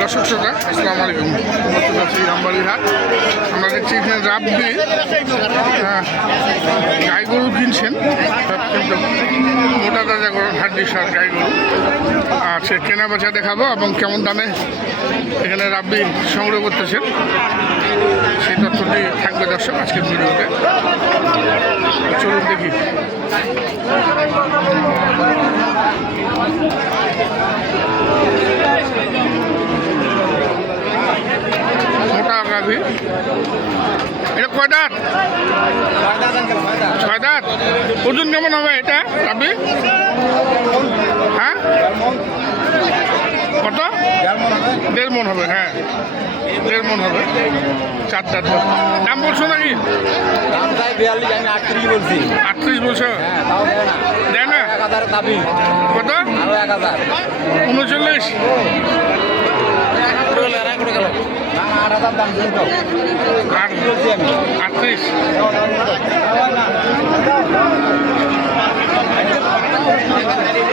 দর্শক শ্রোতা আসসালামু আলাইকুম। রামবাড়ির হাট। আমরা দেখছি এখানে রাব্বি গাই গরু কিনছেন, কিন্তু মোটা তাজা গরু হাড্ডি সার গাই গরু সে কেনা বেচা দেখাবো এবং কেমন দামে এখানে রাব্বি সংগ্রহ করতেছেন সেই তথ্যটি থাকবে দর্শক আজকের ভিডিওতে। চলুন দেখি। মোটা গাভী, এটা কয় দাঁত? 6 দাঁত। ওজন কেমন হবে এটা গাভী? হ্যাঁ, কত? 1.5 মণ হবে। হ্যাঁ, 1.5 মণ হবে। 4 দাঁত। দাম বলছো নাকি? 38 বলছি। 38 বলছো? দেয় না? কত? 39।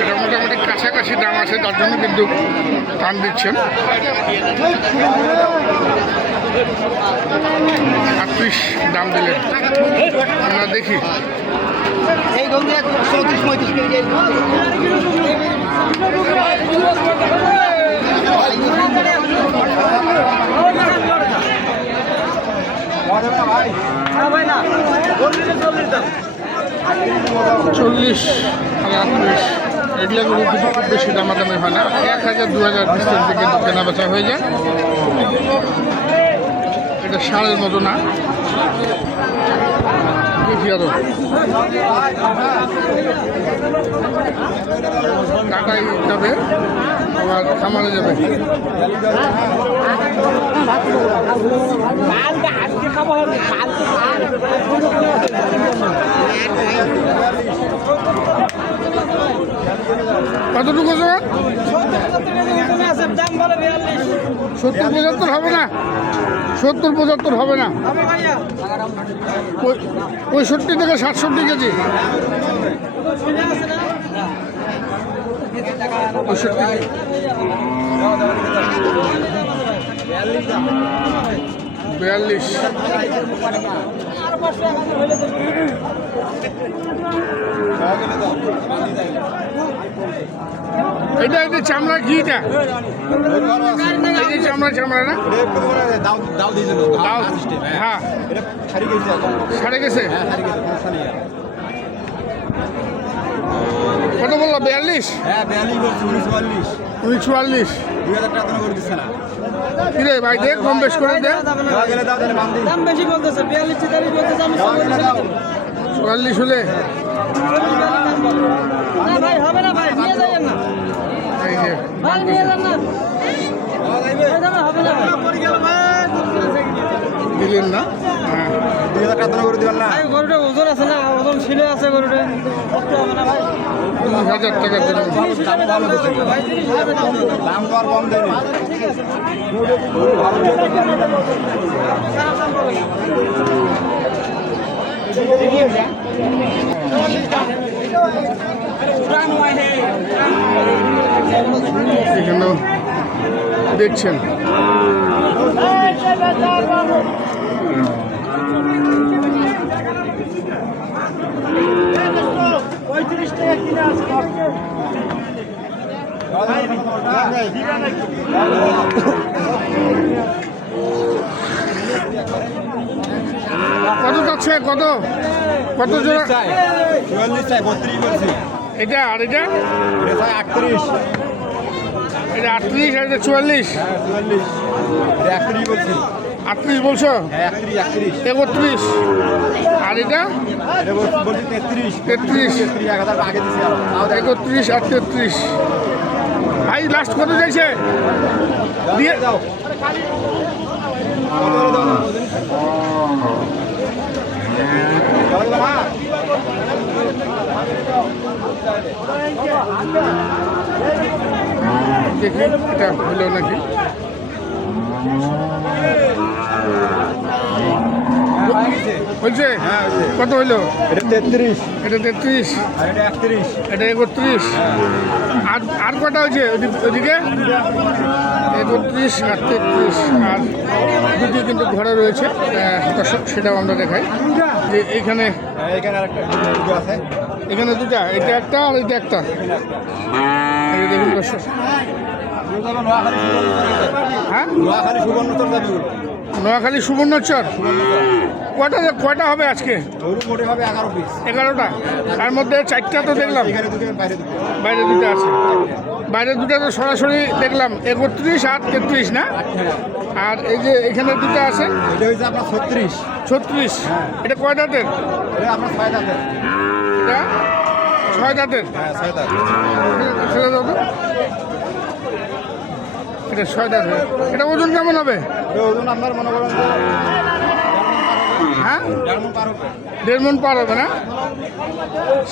এটা মোটামুটি কাছাকাছি দাম আছে, তার জন্য কিন্তু দাম দিচ্ছেন। 38 দাম দিলেন। আমরা দেখি। চল্লিশ আর 38 এগুলো গরু কিন্তু খুব বেশি দামাদামি হয় না। 1000 2000 ডিস্টেন্সে কিন্তু কেনা বেচা হয়ে যায়। এটা ষাঁড়ের মতো না। দেখি আরো কাটাই যাবে, আবার খামারে যাবে। কতটুকু? 70-75 হবে না? 70-75 হবে না? 65 থেকে 67 কেজি। 65। 42। এটা চামড়া ঘিটা, এই যে চামড়া না? হ্যাঁ, সাড়ে গেছে। কত বললো? 42? 44। কিরে ভাই, দেখ কম বেশ করে দে। 44 হলে দিলেন না? হ্যাঁ, 2000 টাকা করে দিবেন না? গরুটা ওজন আছে না, ওজন ছিল আছে গরুটা। 2000 টাকা দিলাম। দাম তো আর কম দেয়নি। এখানেও দেখছেন কত যাচ্ছে? কত কত জোড়া? 44 এটা আর এটা 38। এটা 38 আর এটা 44। 38 বলছি। 38 বলছো? 31। আর এটা 33। 31 আর 33। ভাই লাস্ট কত যাইছে? দিয়ে দাও। দেখি এটা হলো নাকি। হয়েছে হ্যাঁ, হয়েছে। কত হইলো? এটা 33 এটা 33, আর এটা 31। এটা 31, আর আর কটা হয়েছে ওদিকে? 31 আর 33, আর দুটি কিন্তু ঘরে রয়েছে। দর্শক সেটাও আমরা দেখাই যে এইখানে হ্যাঁ, এখানে আরেকটা দুটো আছে। এখানে দুটা, এটা একটা আর এটা একটা। এই যে দেখুন দর্শক, হ্যাঁ নোয়াখালী সুবর্ণচর যাবে ওগুলো। নোয়াখালী সুবর্ণচর। কয়টা হবে আজকে? ওগুলো মোটে হবে 11 পিস। 11টা, তার মধ্যে 4টা তো দেখলাম, এখানে দুটো, বাইরে দুটো। বাইরে দুটো আছে। বাইরে দুটো তো সরাসরি দেখলাম 31 আর 33 না? আর এই যে এখানে দুটো আছে এটা হয়েছে আপনার 36। 36। এটা কয় দাঁতের? এটা আপনার 6 দাঁতের। এটা 6 দাঁতের। হ্যাঁ, 6 দাঁত। ছেলে দাও তো। এটা 6 দাঁতের। এটা ওজন কেমন হবে? এটা ওজন আপনার মনে করেন যে হ্যাঁ, 1.5 পার হবে। 1.5 মণ পার হবে না?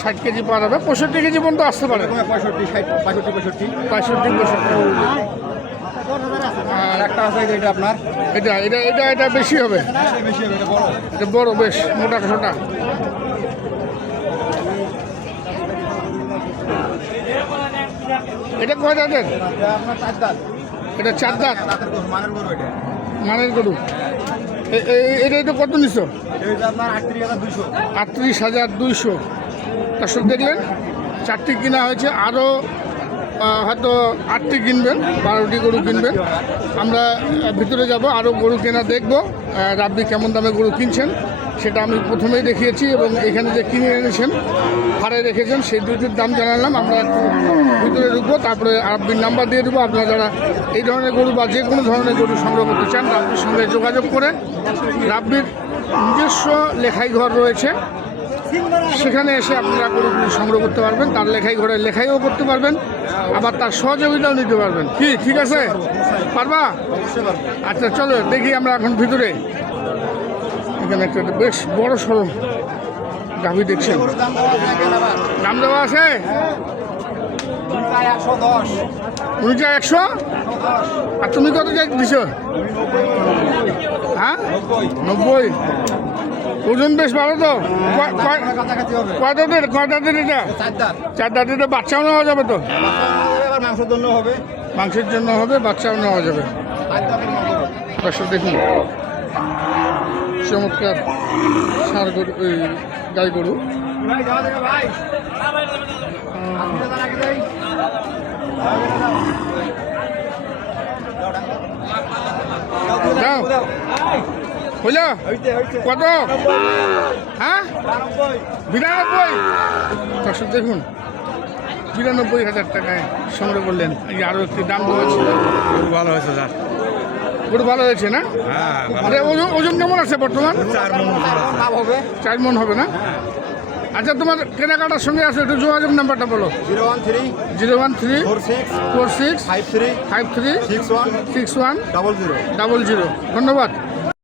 60 কেজি পার হবে, 65 কেজি পর্যন্ত আসতে পারে। 65, 60, 65, 65। 65। আর একটা আছে এটা আপনার এটা এটা এটা এটা বেশি হবে, বেশি হবে, এটা বড়। এটা বড়, বেশ মোটা সোটা। এটা কয় দাঁতের? এটা আপনার 4 দাঁত। এটা 4 দাঁত। দাঁতের গরু, মানের গরু এটা। মানের গরু। এটা কত নিছো? এটা হচ্ছে আপনার 38,200। 38,200। দর্শক দেখলেন, 4টি কিনা হয়েছে, আরও হয়তো 8টি কিনবেন, 12টি গরু কিনবেন। আমরা ভিতরে যাব, আরও গরু কেনা দেখব। রাব্বি কেমন দামে গরু কিনছেন সেটা আমি প্রথমেই দেখিয়েছি, এবং এখানে যে কিনে এনেছেন ভাড়ায় রেখেছেন সেই দুটির দাম জানালাম। আমরা একটু ভিতরে ঢুকবো, তারপরে রাব্বির নাম্বার দিয়ে দেবো। আপনারা যারা এই ধরনের গরু বা যে কোনো ধরনের গরু সংগ্রহ করতে চান, রাব্বির সঙ্গে যোগাযোগ করে, রাব্বির নিজস্ব লেখাই ঘর রয়েছে, সেখানে এসে আপনারা গরুগুলি সংগ্রহ করতে পারবেন। তার লেখাই ঘরে লেখাইও করতে পারবেন, আবার তার সহযোগিতাও নিতে পারবেন। কি ঠিক আছে? পারবা? অবশ্যই পারবো। আচ্ছা চলো দেখি আমরা এখন ভিতরে। এখানে একটা বেশ বড় সড়ো গাভি দেখছেন, গরুর দাম দেওয়া আছে এখানে আবার। দাম দেওয়া আছে। দুইটা 110। 100, আর তুমি কত দিছো? হ্যাঁ, 90। ওজন বেশ ভালো তো। কাছাকাছি হবে। কয় দাঁতের এটা? 4 দাঁত। 4 দাঁতের। এটা বাচ্চাও নেওয়া যাবে তো? আবার মাংসের জন্য হবে। মাংসের জন্য হবে, বাচ্চাও নেওয়া যাবে। 4 দাঁতের গরু। দর্শক দেখুন, চমৎকার ষাঁড় গরু, এই গাই গরু। ভাই যাওয়া যাবে ভাই। আপনি দাদা রাখে দেই। দাও হইল হইছে হইছে। কত? হ্যাঁ, 92। দর্শক দেখুন, 92,000 টাকায় সংগ্রহ করলেন। এই আরও একটি দাম বলেছিল। গরু ভালো হয়েছে স্যার। গরু ভালো হয়েছে না? হ্যাঁ, আরে ওজন কেমন আছে বর্তমান? 4 মণ লাভ হবে। 4 মণ হবে না? আচ্ছা, তোমার কেনাকাটার সঙ্গে আছে, একটু যোগাযোগ নাম্বারটা বলো। 013 013 46 46 53 53 61 61 00। 00। ধন্যবাদ।